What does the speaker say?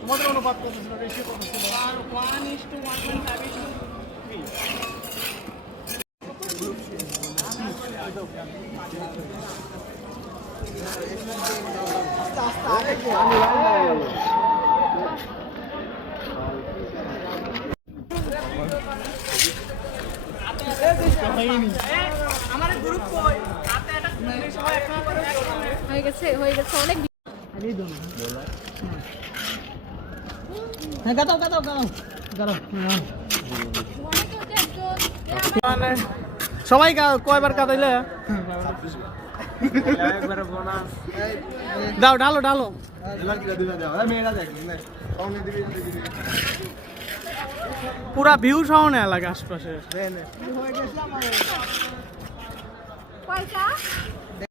তোমাদের অনুপাত কত ছিল, রেশিও কত ছিল? 1:1.5 হয়ে গেছে অনেক। হ্যাঁ গাতাও সবাই কয়বার কাটাইলে? দাও ঢালো পুরা ভিউ সহ না লাগে আশপাশে। পয়সা